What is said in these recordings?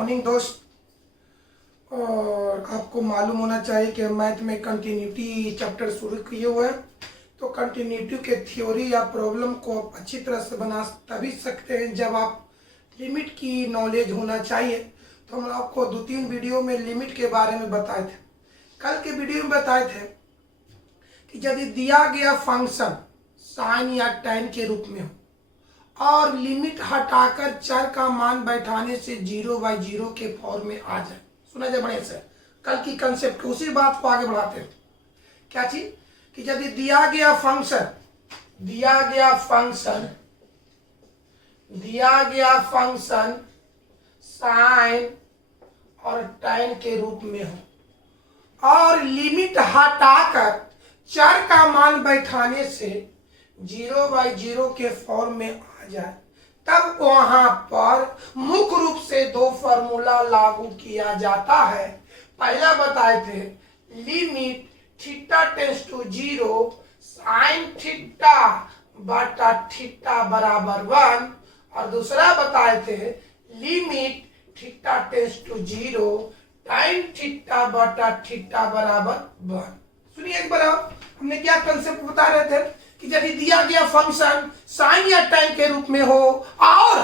Morning दोस्त। और आपको मालूम होना चाहिए कि मैथ में कंटिन्यूटी चैप्टर शुरू किए हुए हैं, तो कंटिन्यूटी के थ्योरी या प्रॉब्लम को आप अच्छी तरह से बना तभी सकते हैं जब आप लिमिट की नॉलेज होना चाहिए। तो हम आपको 2-3 वीडियो में लिमिट के बारे में बताए थे। कल के वीडियो में बताए थे कि यदि दिया गया फंक्शन साइन या टैन के रूप में हो और लिमिट हटाकर चर का मान बैठाने से 0/0 के फॉर्म में आ जाए। सुना जाए बढ़िया से, कल की कंसेप्ट उसी बात को आगे बढ़ाते हैं। क्या चीज कि यदि दिया गया फंक्शन साइन और टैन के रूप में हो और लिमिट हटाकर चर का मान बैठाने से 0/0 के फॉर्म में आ जाए, तब वहां पर मुख्य रूप से 2 फार्मूला लागू किया जाता है। पहला बताए थे limit theta tends to 0 sine theta बटा थीटा बराबर 1, और दूसरा बताए थे लिमिट थीटा टेंड्स टू 0 टाइन थीटा बटा थीटा बराबर 1। सुनिए एक बार, हमने क्या कंसेप्ट बता रहे थे कि यदि दिया गया फंक्शन साइन या टैन के रूप में हो और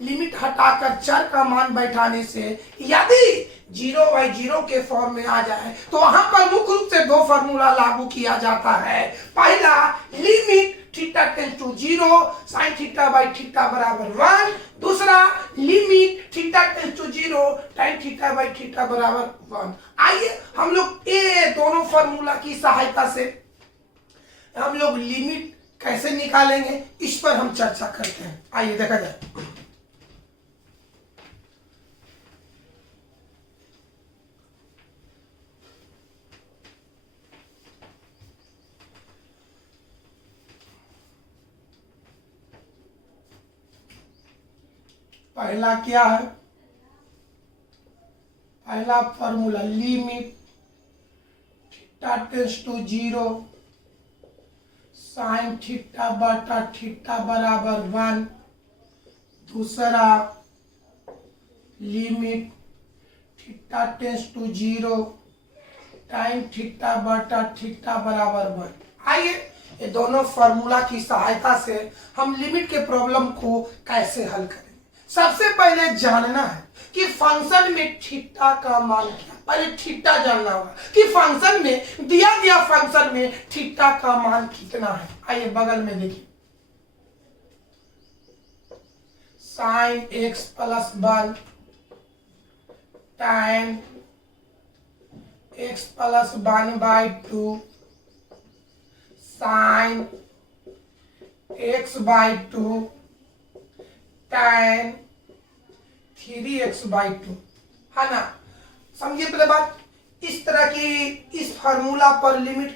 लिमिट हटाकर चर का मान बैठाने से यदि 0/0 के फॉर्म में आ जाए, तो वहां पर मुख्य रूप से 2 फार्मूला लागू किया जाता है। पहला limit theta tends to 0 sine theta by theta बराबर 1, दूसरा लिमिट थीटा टेंड्स टू 0 टाइन थीटा बाई थीटा बराबर 1। आइए हम लोग ये दोनों फार्मूला की सहायता से हम लोग लिमिट कैसे निकालेंगे इस पर हम चर्चा करते हैं। आइए देखा जाए। पहला क्या है? पहला formula limit theta tends to 0 sine theta बटा थीटा बराबर 1, दूसरा लिमिट थीटा टेंड्स टू 0 टाइन थीटा बटा थीटा बराबर 1। आइए ये दोनों फार्मूला की सहायता से हम लिमिट के प्रॉब्लम को कैसे हल करेंगे। सबसे पहले जानना है कि फंक्शन में थीटा का मान क्या। पहले थीटा जानना होगा कि फंक्शन में दिया गया फंक्शन में थीटा का मान कितना है। आइए बगल में देखिए, साइन x प्लस 1 टाइन x plus 1/2 sign x/2 tan 3x/2 है ना। समझिए पहले बात, इस तरह की इस फार्मूला पर लिमिट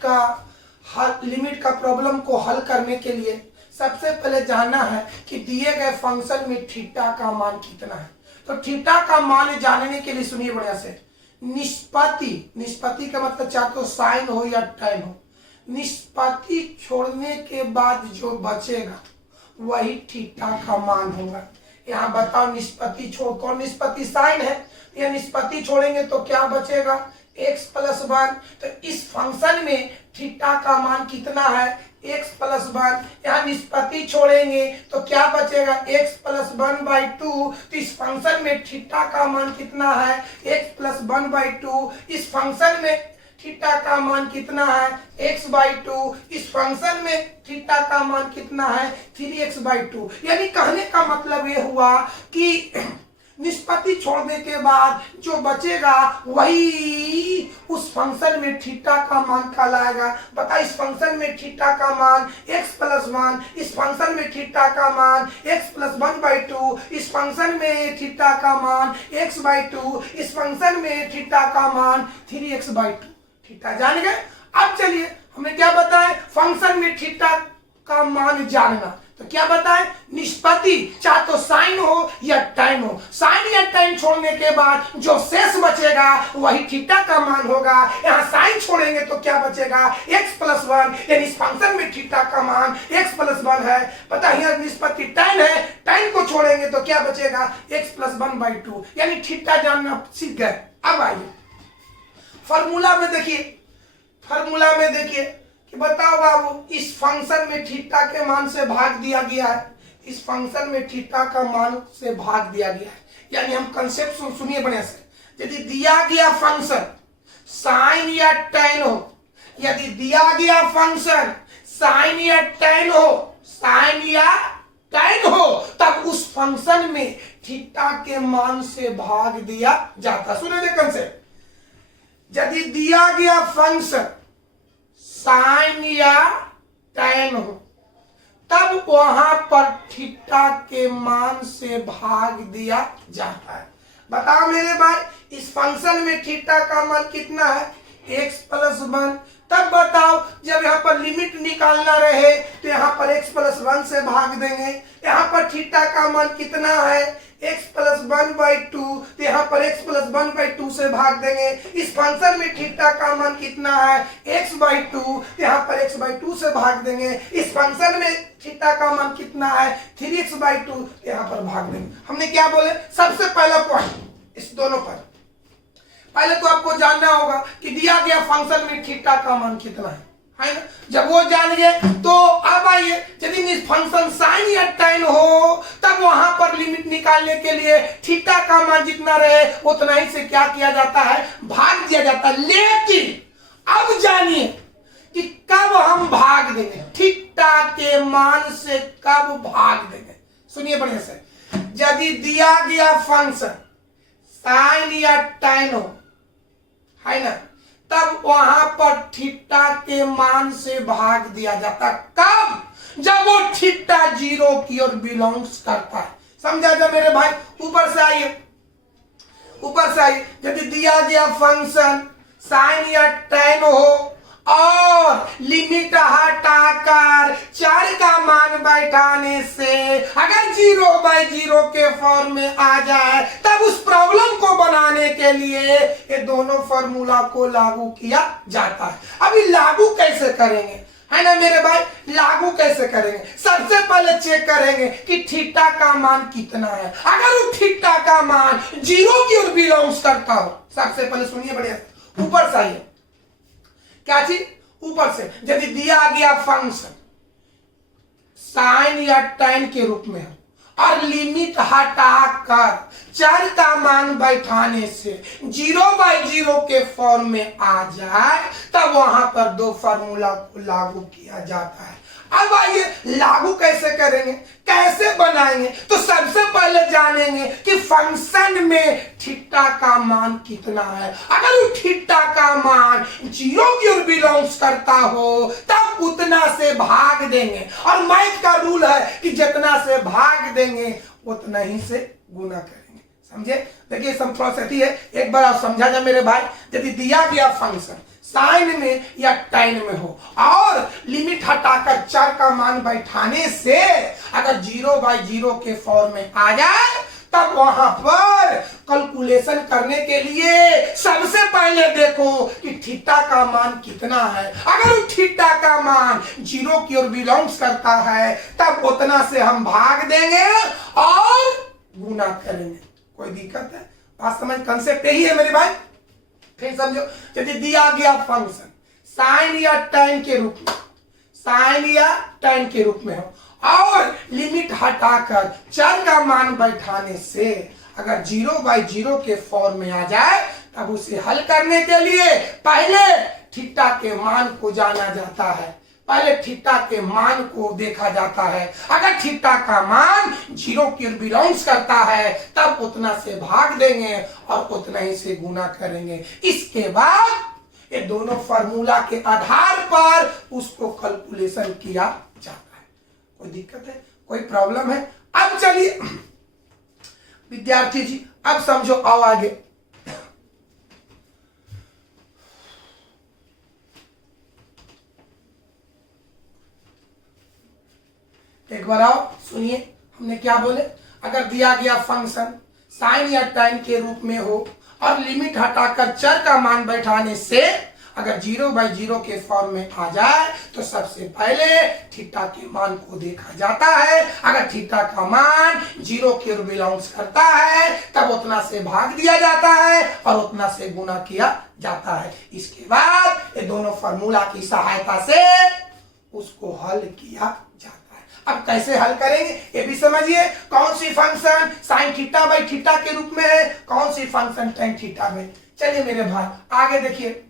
का प्रॉब्लम को हल करने के लिए सबसे पहले जानना है कि दिए गए फंक्शन में थीटा का मान कितना है। तो थीटा का मान जानने के लिए सुनिए बढ़िया से, निष्पत्ति का मतलब चाहे तो साइन हो या टैन हो, निष्पत्ति छोड़ने के बाद जो बचेगा वही थीटा का मान होगा। यहाँ बताओ निष्पत्ति छोड़, कौन निष्पत्ति साइन है, यह निष्पत्ति छोड़ेंगे तो क्या बचेगा x प्लस 1। तो इस फंक्शन में थीटा का मान कितना है x प्लस 1। यहाँ निष्पत्ति छोड़ेंगे तो क्या बचेगा x प्लस 1/2। तो इस फंक्शन में थीटा का मान कितना है x प्लस 1/2। इस फंक्शन में थीटा का मान कितना है x/2। इस फंक्शन में थीटा का मान कितना है 3x/2। यानी कहने का मतलब ये हुआ कि निष्पत्ति छोड़ने के बाद जो बचेगा वही उस फंक्शन में थीटा का मान कहलाएगा। बता, इस फंक्शन में थीटा का मान x प्लस 1, इस फंक्शन में थीटा का मान x प्लस 1/2, इस फंक्शन में थीटा का मान x/2, इस फंक्शन में थीटा का मान 3x/2। थीटा जान गए। अब चलिए हमने क्या बताया, फंक्शन में थीटा का मान जानना, तो क्या बताएं, निष्पत्ति चाहे तो साइन हो या tan हो, साइन या tan छोड़ने के बाद जो शेष बचेगा वही थीटा का मान होगा। यहाँ साइन छोड़ेंगे तो क्या बचेगा, x+1, यानी इस फंक्शन में थीटा का मान x+1 है। पता है यहाँ निष्पत्ति tan है, tan को छोड़ेंगे तो क्या बचेगा, x+1/2, यानी थीटा जानना सीख गए। अब आइए फॉर्मूला में देखिए कि बताओ बाबू, इस फंक्शन में थीटा के मान से भाग दिया गया है, इस फंक्शन में थीटा का मान से भाग दिया गया है। यानी हम कंसेप्ट सुनिए बढ़िया से, यदि दिया गया फंक्शन साइन या tan हो, यदि दिया गया फंक्शन साइन या tan हो, साइन या tan हो, तब उस फंक्शन में थीटा के मान से भाग दिया जाता। सुनिए कंसेप्ट, यदि दिया गया फंक्शन साइन या tan हो, तब वहां पर थीटा के मान से भाग दिया जाता है। बताओ मेरे भाई, इस फंक्शन में थीटा का मान कितना है, x+1। तब बताओ जब यहाँ पर लिमिट निकालना रहे तो यहाँ पर x+1 से भाग देंगे। यहाँ पर थीटा का मान कितना है, x+1/2, तो यहाँ पर x+1/2 से भाग देंगे। इस फंक्शन में थीटा का मान कितना है, x/2, तो यहाँ पर x/2 से भाग देंगे। इस फंक्शन में थीटा का मान कितना है, 3x/2, तो यहाँ पर भाग देंगे। हमने क्या बोले, सबसे पहला पॉइंट इस दोनों पर, पहले तो आपको जानना होगा कि दिया गया फंक्शन में थीटा का मान कितना है ना। जब वो जान गए तो अब आइए, यदि इस फंक्शन साइन या tan हो, तब वहां पर लिमिट निकालने के लिए थीटा का मान जितना रहे उतना ही से क्या किया जाता है, भाग दिया जाता है। लेकिन अब जानिए कि कब हम भाग देंगे, थीटा के मान से कब भाग देंगे। सुनिए बढ़िया से, यदि दिया गया फंक्शन साइन या tan हो, है ना, तब वहां पर थीटा के मान से भाग दिया जाता। कब, जब वो थीटा 0 की ओर बिलोंग्स करता है। समझा जा मेरे भाई। ऊपर से आइए, यदि दिया गया फंक्शन साइन या tan हो और लिमिट हटाकर चर का मान बैठाने से अगर 0/0 के फॉर्म में आ जाए, तब उस प्रॉब्लम को बनाने के लिए ये दोनों फॉर्मूला को लागू किया जाता है। अभी लागू कैसे करेंगे, है ना मेरे भाई, लागू कैसे करेंगे, सबसे पहले चेक करेंगे कि थीटा का मान कितना है। अगर वो थीटा का मान 0 की ओर बिलोंग्स करता हो, सबसे पहले सुनिए बढ़िया, ऊपर से आइए, क्या चीज, ऊपर से, यदि दिया गया फंक्शन साइन या tan के रूप में हो और लिमिट हटाकर चर का मान बैठाने से 0/0 के फॉर्म में आ जाए, तब वहां पर दो फार्मूला को लागू किया जाता है। अब आइए लागू कैसे करेंगे, कैसे बनाएंगे, तो सबसे पहले जानेंगे कि फंक्शन में थीटा का मान कितना है। अगर वो थीटा का मान 0 की ओर बिलोंग्स करता हो, तब उतना से भाग देंगे। और मैथ का रूल है कि जितना से भाग देंगे उतना ही से गुना करेंगे। समझे, देखिए समझौती है, एक बार आप समझा जाए मेरे भाई। यदि दिया गया फंक्शन साइन में या tan में हो और लिमिट हटाकर चर का मान बैठाने से अगर 0/0 के फॉर्म में आ जाए, तब वहां पर कैलकुलेशन करने के लिए सबसे पहले देखो कि थीटा का मान कितना है। अगर थीटा का मान 0 की ओर बिलोंग्स करता है, तब उतना से हम भाग देंगे और गुना करेंगे। कोई दिक्कत है, बात समझ, कंसेप्ट यही है मेरे भाई। फिर समझो, यदि दिया गया फंक्शन साइन या tan के रूप में, साइन या tan के रूप में हो और लिमिट हटाकर चर का मान बैठाने से अगर 0/0 के फॉर्म में आ जाए, तब उसे हल करने के लिए पहले थीटा के मान को जाना जाता है, पहले थीटा के मान को देखा जाता है। अगर थीटा का मान 0 की ओर बिलोंग्स करता है, तब उतना से भाग देंगे और उतना ही से गुना करेंगे। इसके बाद ये दोनों फार्मूला के आधार पर उसको कैलकुलेशन किया जाता है। कोई दिक्कत है, कोई प्रॉब्लम है? अब चलिए विद्यार्थी जी, अब समझो, आओ आगे। एक बार आओ सुनिए, हमने क्या बोले, अगर दिया गया फंक्शन साइन या टाइम के रूप में हो और लिमिट हटाकर चर का मान बैठाने से अगर 0/0 के फॉर्म में आ जाए तो सबसे पहले थीटा के मान को देखा जाता है। अगर थीटा का मान 0 की ओर बिलोंग्स करता है तब उतना से भाग दिया जाता है और उतना से गुना किया जाता है। इसके बाद ये दोनों फार्मूला की सहायता से उसको हल किया जाता है। अब कैसे हल करेंगे ये भी समझिए। कौन सी function sine theta by theta के रूप में है, कौन सी फंक्शन टेन थीटा में। चलिए मेरे भाई आगे देखिए,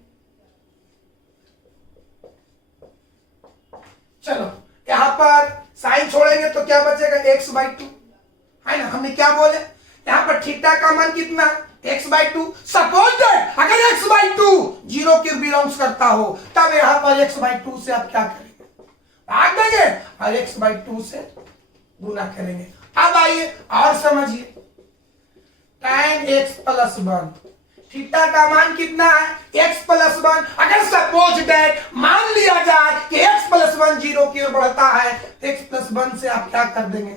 चलो यहां पर साइन छोड़ेंगे तो क्या बचेगा, x/2 है ना। हमने क्या बोले, यहां पर थीटा का मान कितना, x/2। सपोज दैट अगर x/2 0 की बिलोंग्स करता हो तब यहां पर x/2 से आप क्या करेंगे, भाग देंगे और x/2 से गुना करेंगे। अब आइए और समझिए, tan x + 1, थीटा का मान कितना है, x + 1। अगर सपोज दैट मान लिया जाए कि x + 1 0 की ओर बढ़ता है तो x + 1 से आप क्या कर देंगे,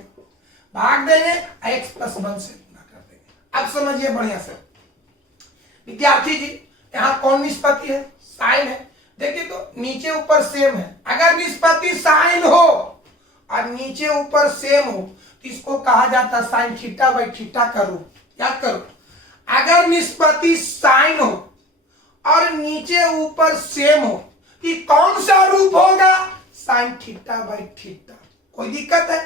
भाग देंगे, x + 1 से गुना कर देंगे। अब समझिए बढ़िया से विद्यार्थी जी, यहां कौन निष्पत्ति है, साइन है। देखिए तो नीचे ऊपर सेम है, अगर निष्पत्ति साइन हो और नीचे ऊपर सेम हो तो इसको कहा जाता है साइन थीटा बाई थीटा का रूप। याद करो, अगर निष्पत्ति साइन हो और नीचे ऊपर सेम हो कि कौन सा रूप होगा, साइन थीटा बाई थीटा। कोई दिक्कत है।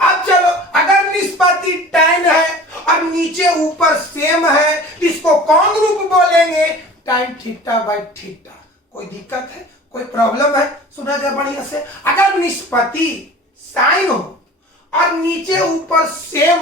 अब चलो अगर निष्पत्ति tan है और नीचे ऊपर सेम है तो इसको कौन रूप बोलेंगे, tan थीटा बाई थीटा। कोई दिक्कत है, कोई प्रॉब्लम है, सुना जाए बढ़िया से। अगर निष्पत्ति साइन हो और नीचे ऊपर सेम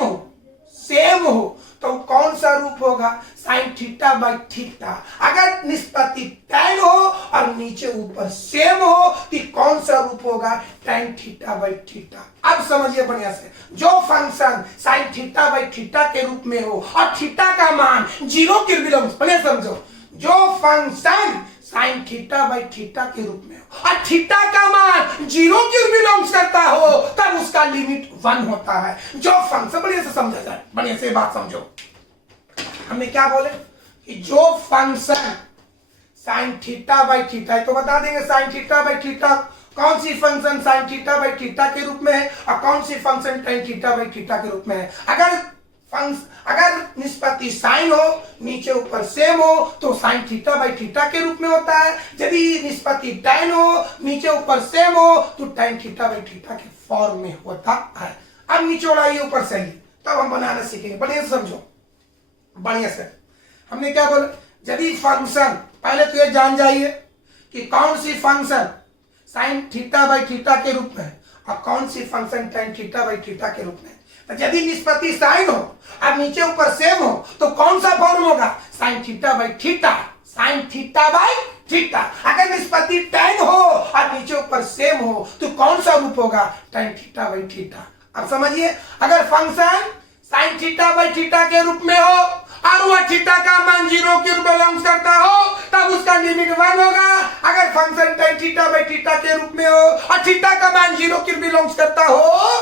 हो तो कौन सा रूप होगा, साइन थीटा बाई थीटा। अगर निष्पत्ति tan हो और नीचे ऊपर सेम हो तो कौन सा रूप होगा, tan थीटा बाई थीटा। अब समझिए बढ़िया से, जो function sine theta by theta के रूप में हो और थीटा का मान 0 की बिलोंग्स, बढ़िया समझो, जो function sine theta by theta के रूप में हो और थीटा का मान 0 की बिलोंग्स करता हो तब उसका लिमिट 1 होता है। जो फंक्शन, बढ़िया से समझा जाए, बढ़िया से बात समझो। हमने क्या बोले कि जो function sine theta by theta है तो बता देंगे साइन थीटा बाई थीटा कौन सी function sine theta by theta के रूप में है और कौन सी function tan theta by theta के रूप में है। अगर निष्पत्ति साइन हो नीचे ऊपर सेम हो तो साइन थीटा बाई थीटा के रूप में होता है। यदि निष्पत्ति tan हो नीचे ऊपर सेम हो तो tan थीटा बाई थीटा के फॉर्म में होता है। अब निचोड़ आइए ऊपर से आइए, तब हम बनाना सीखेंगे। बढ़िया से समझो, बढ़िया से। हमने क्या बोला, यदि फंक्शन, पहले तो ये जान जाइए कि कौन सी function sine theta by theta के रूप में और कौन सी function tan theta by theta के रूप में। यदि निष्पत्ति साइन हो और नीचे ऊपर सेम हो तो कौन सा फॉर्म होगा, sign theta by theta, sign theta by theta. अगर निष्पत्ति tan हो और नीचे ऊपर सेम हो तो कौन सा रूप होगा, tan थीटा बाई थीटा। अब समझिए, अगर function sine theta by theta के रूप में हो और वह थीटा का मान 0 की ओर बिलोंग्स करता हो तब उसका लिमिट 1 होगा। अगर function tan theta by theta के रूप में हो और थीटा का मान 0 की ओर बिलोंग्स करता हो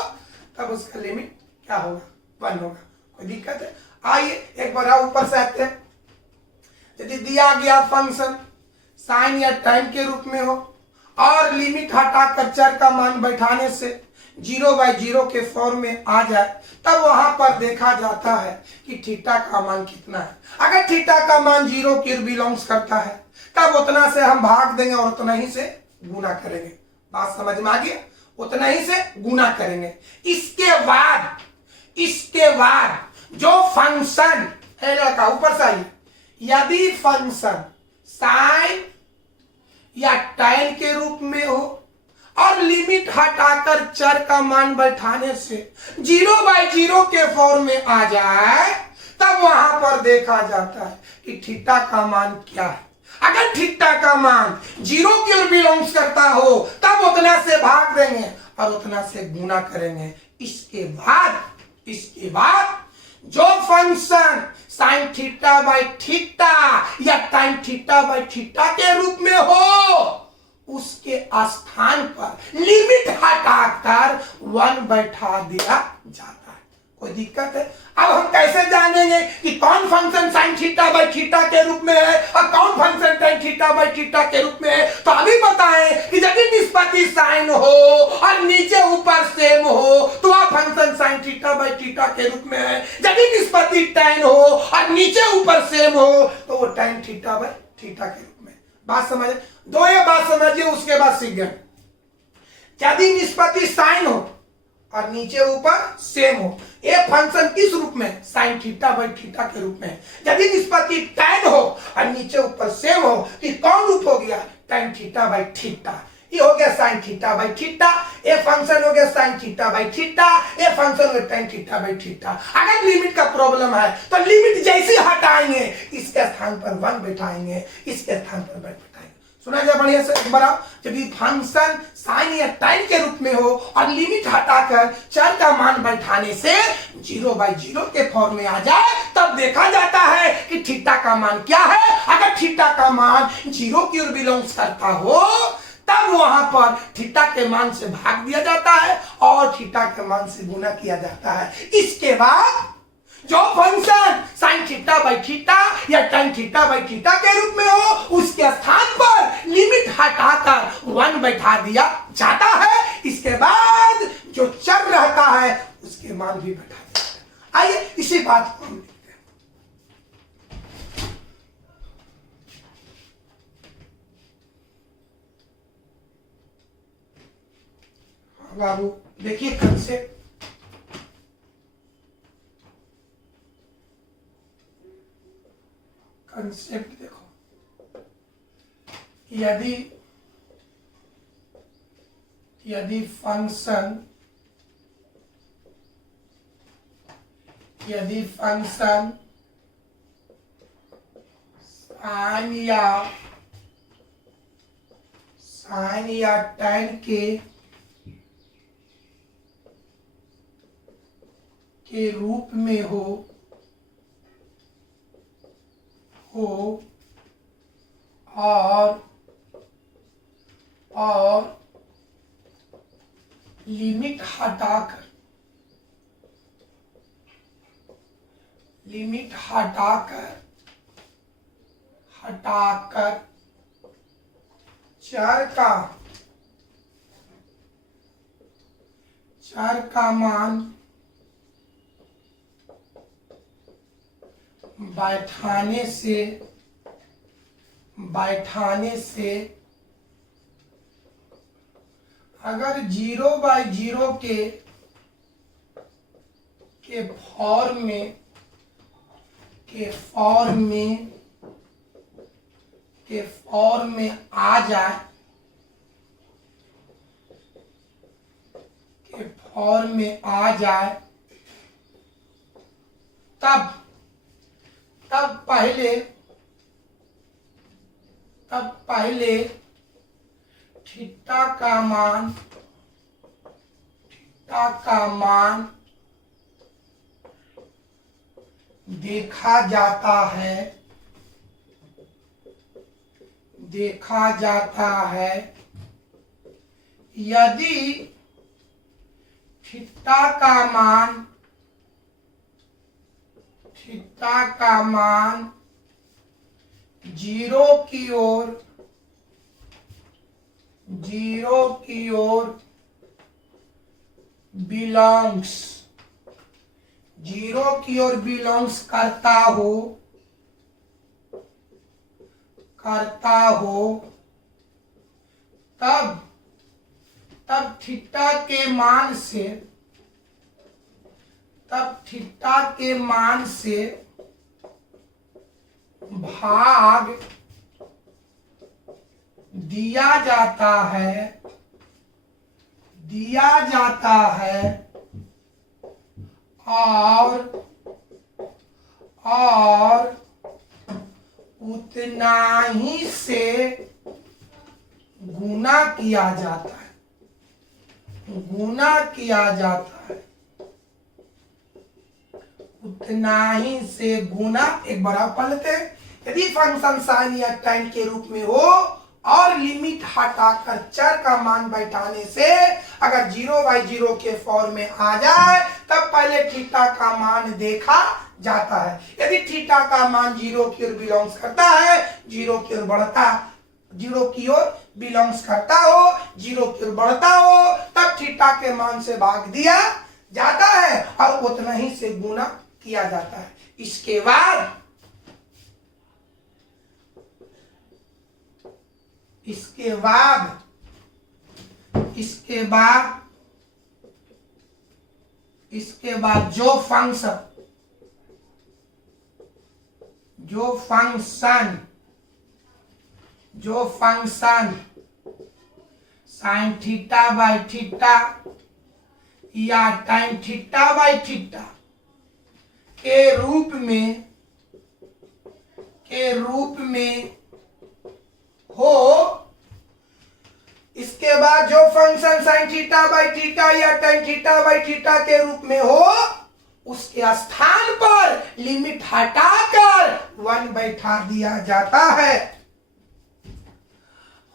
तब उसका लिमिट क्या होगा, 1 होगा। कोई दिक्कत है। आइए एक बार ऊपर से आते हैं। यदि दिया गया फंक्शन साइन या टाइम के रूप में हो और लिमिट हटाकर चर का मान बैठाने से 0/0 के फॉर्म में आ जाए तब वहां पर देखा जाता है कि थीटा का मान कितना है। अगर थीटा का मान 0 की ओर बिलोंग्स करता है तब उतना से हम भाग देंगे और उतना ही से गुना करेंगे। बात समझ में आ गया, उतना ही से गुना करेंगे। इसके बाद जो फंक्शन है, लड़का ऊपर से आइए, यदि फंक्शन साइन या tan के रूप में हो और लिमिट हटाकर चर का मान बैठाने से 0/0 के फॉर्म में आ जाए तब वहां पर देखा जाता है कि थीटा का मान क्या है। अगर थीटा का मान 0 की ओर बिलोंग्स करता हो तब उतना से भाग देंगे और उतना से गुना करेंगे। इसके बाद जो function sine theta by theta या tan थीटा बाई थीटा के रूप में हो उसके स्थान पर लिमिट हटाकर 1 बैठा दिया जाता है। कोई दिक्कत है? अब हम कैसे जानेंगे कि कौन function sine theta by theta के रूप में है और कौन function tan theta by theta के रूप में है? तो अभी बताएं कि जब निष्पत्ति साइन हो और नीचे ऊपर सेम हो तो वह function sine theta by theta के रूप में है। जब निष्पत्ति tan हो और नीचे ऊपर सेम हो तो वो tan थीटा बाई थीटा के रूप में। बात समझ? दो ये बात समझिए, उसके बाद सीख गए। यदि निष्पत्ति साइन हो और नीचे ऊपर सेम हो, ये फंक्शन किस रूप में? साइन थीटा बाई थीटा के रूप में। यदि निष्पत्ति tan हो और नीचे ऊपर सेम हो तो कौन रूप हो गया? tan theta by theta. ये हो गया साइन थीटा बाई थीटा, ये फंक्शन हो गया साइन थीटा बाई थीटा, ये फंक्शन हो गया tan थीटा बाई थीटा। अगर लिमिट का प्रॉब्लम है तो लिमिट जैसे हटाएंगे इसके स्थान पर 1 बैठाएंगे, इसके स्थान पर बैठाएंगे। सुना जाए बढ़िया से एक बार। जब ये फंक्शन साइन या tan के रूप में हो और लिमिट हटाकर चर का मान बैठाने से 0/0 के फॉर्म में आ जाए तब देखा जाता है कि थीटा का मान क्या है। अगर थीटा का मान 0 की ओर बिलोंग्स करता हो तब वहां पर थीटा के मान से भाग दिया जाता है और थीटा के मान से गुना किया जाता है। इसके बाद जो function sine theta by theta या tan थीटा बाई थीटा के रूप में हो उसके स्थान पर लिमिट हटाकर 1 बैठा दिया जाता है। इसके बाद जो चर रहता है उसके मान भी बैठा दिया जाता है। आइए इसी बात को हम लिखते हैं। बाबू देखिए कंसेप्ट, कंसेप्ट देखो। यदि फंक्शन साइन या tan के रूप में हो और लिमिट हटाकर चर का मान बैठाने से अगर 0/0 के फॉर्म में आ जाए, तब पहले थीटा का मान देखा जाता है। यदि थीटा का मान 0 की ओर बिलोंग्स करता हो तब थीटा के मान से भाग दिया जाता है और उतना ही से गुना किया जाता है। उतना ही से गुना। एक बार आप पढ़ लेते हैं। यदि फंक्शन साइन या tan के रूप में हो और लिमिट हटाकर चर का मान बैठाने से अगर 0/0 के फॉर्म में आ जाए तब पहले थीटा का मान देखा जाता है। यदि थीटा का मान 0 की ओर बिलोंग्स करता है, 0 की ओर बढ़ता, 0 की ओर बिलोंग्स करता हो, 0 की ओर बढ़ता हो, तब थीटा के मान से भाग दिया जाता है और उतना ही से गुना किया जाता है। इसके बाद जो function sine theta by theta या टाइम थीटा बाई थीटा के रूप में हो, इसके बाद जो function sine theta by theta या tan थीटा बाई थीटा के रूप में हो, उसके स्थान पर लिमिट हटाकर 1 बैठा दिया जाता है।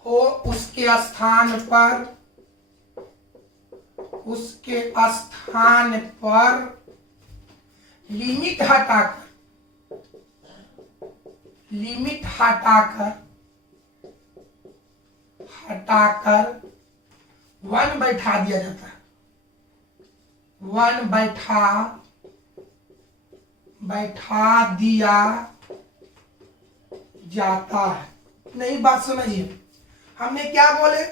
हो उसके स्थान पर लिमिट हटाकर 1 बैठा दिया जाता है। 1 बैठा दिया जाता है। नहीं, बात समझिए, हमने क्या बोले,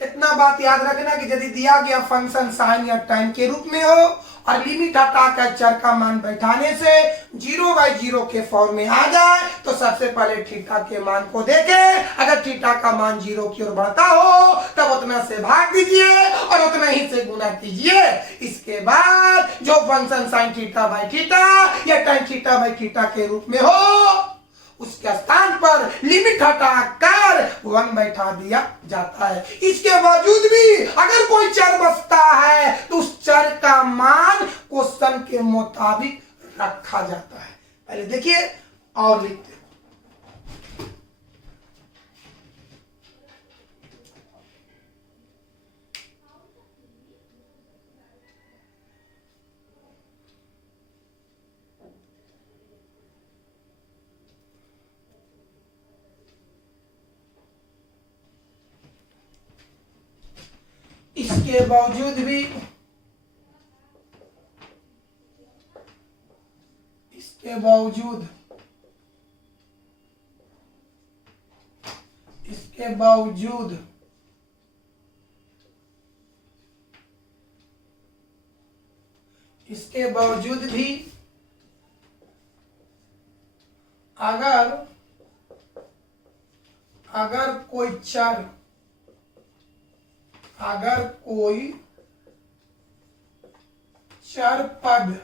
इतना बात याद रखना कि यदि दिया गया फंक्शन साइन या टाइम के रूप में हो और लिमिट हटाकर चर का मान बैठाने से 0/0 के फॉर्म में आ जाए तो सबसे पहले थीटा के मान को देखे। अगर थीटा का मान 0 की ओर बढ़ता हो तब उतना से भाग दीजिए और उतना ही से गुना कीजिए। इसके बाद जो function sine theta by theta या tan थीटा बाई थीटा के रूप में हो, उसके स्थान पर लिमिट हटाकर 1 बैठा दिया जाता है। इसके बावजूद भी अगर कोई चर बचता है तो उस चर का मान क्वेश्चन के मुताबिक रखा जाता है। पहले देखिए और लिखते हैं। इसके बावजूद भी अगर कोई चर पद,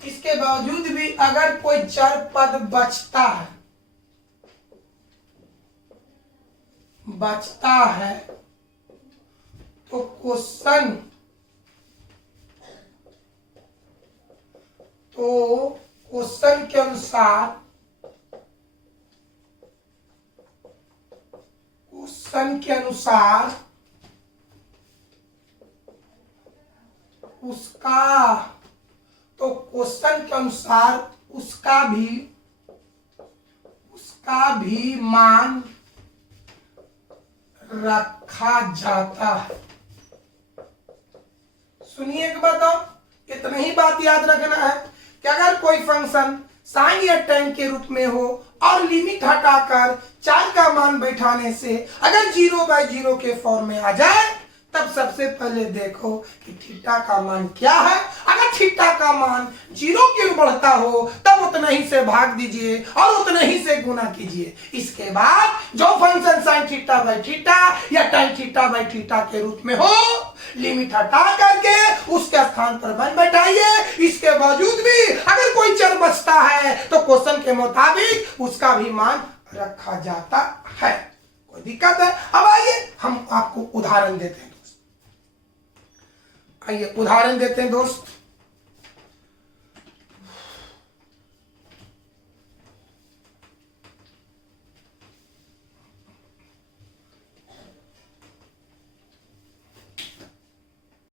इसके बावजूद भी अगर कोई चर पद बचता है तो क्वेश्चन के अनुसार उसका भी मान रखा जाता है। सुनिए एक बात, और इतना ही बात याद रखना है कि अगर कोई फंक्शन साइन या tan के रूप में हो और लिमिट हटाकर 4 का मान बैठाने से अगर 0/0 के फॉर्म में आ जाए तब सबसे पहले देखो कि थीटा का मान क्या है। अगर थीटा का मान 0 की ओर बढ़ता हो तब उतना ही से भाग दीजिए और उतना ही से गुना कीजिए। इसके बाद जो function sine theta by theta या tan थीटा बाई थीटा के रूप में हो, लिमिट हटा करके उसके स्थान पर 1 बैठाइए। इसके बावजूद भी अगर कोई चर बचता है तो क्वेश्चन के मुताबिक उसका भी मान रखा जाता है। कोई दिक्कत है? अब आइए हम आपको उदाहरण देते हैं दोस्त।